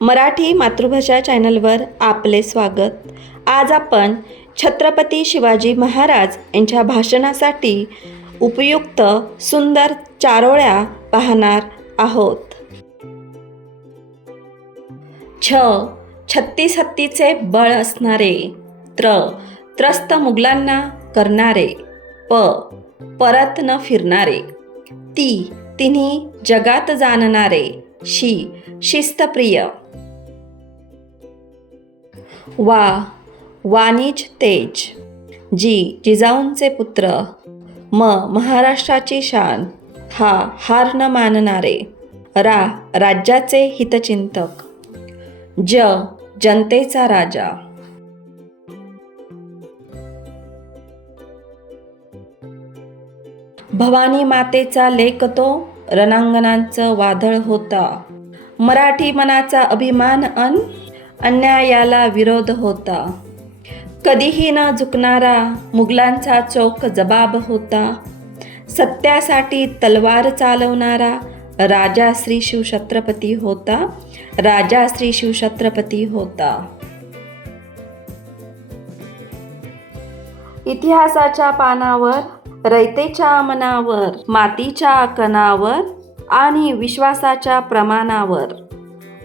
मराठी मातृभाषा चॅनलवर आपले स्वागत। आज आपण छत्रपती शिवाजी महाराज यांच्या भाषणासाठी उपयुक्त सुंदर चारोळ्या पाहणार आहोत। छत्तीस हत्तीचे बळ असणारे, त्रस्त मुघलांना करणारे, परत न फिरणारे, तिन्ही जगात जाणणारे, शिस्तप्रिय, वाणिज तेज, जिजाऊंचे पुत्र, महाराष्ट्राची शान, हार न मानणारे, राज्याचे हितचिंतक, जनतेचा राजा, भवानी मातेचा लेक तो, रणांगणांचं वादळ होता, मराठी मनाचा अभिमान अन्यायाला विरोध होता, कधीही न झुकणारा मुघलांचा चोख जबाब होता, सत्यासाठी तलवार चालवणारा राजा श्री शिवछत्रपती होता, राजा श्री शिवछत्रपती होता। इतिहासाच्या पानावर, रयतेच्या मनावर, मातीच्या कणावर आणि विश्वासाच्या प्रमाणावर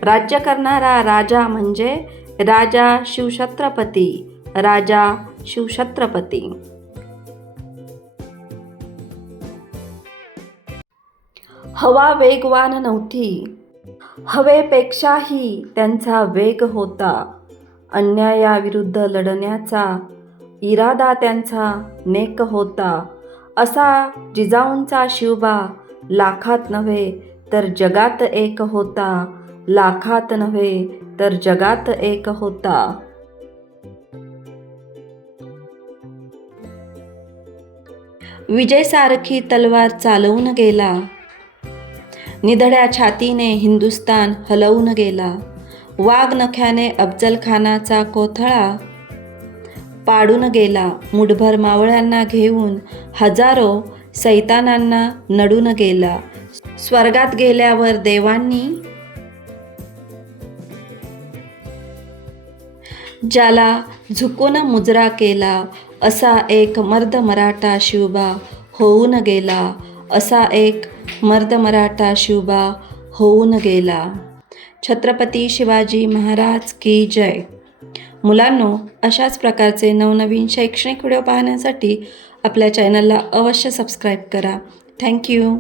राज्य करणारा राजा म्हणजे राजा शिवछत्रपती, राजा शिवछत्रपती। हवा वेगवान नव्हती, हवेपेक्षाही त्यांचा वेग होता, अन्यायाविरुद्ध लढण्याचा इरादा त्यांचा नेक होता, असा जिजाऊंचा शिवबा लाखात नव्हे तर जगात एक होता, लाखात नव्हे तर जगात एक होता। विजयसारखी तलवार चालवून गेला, निधड्या छातीने हिंदुस्तान हलवून गेला, वाघनख्याने अफजल खानाचा कोथळा पाडून गेला, मुठभर मावळ्यांना घेऊन हजारो सैतानांना नडून गेला, स्वर्गात गेल्यावर देवांनी ज्याला झुकून मुजरा केला, असा एक मर्द मराठा शिवबा होऊन गेला, असा एक मर्द मराठा शिवबा होऊन गेला। छत्रपती शिवाजी महाराज की जय। मुलांनो, अशाच प्रकारचे नवनवीन शैक्षणिक व्हिडिओ पाहण्यासाठी आपल्या चॅनलला अवश्य सबस्क्राईब करा। थँक्यू।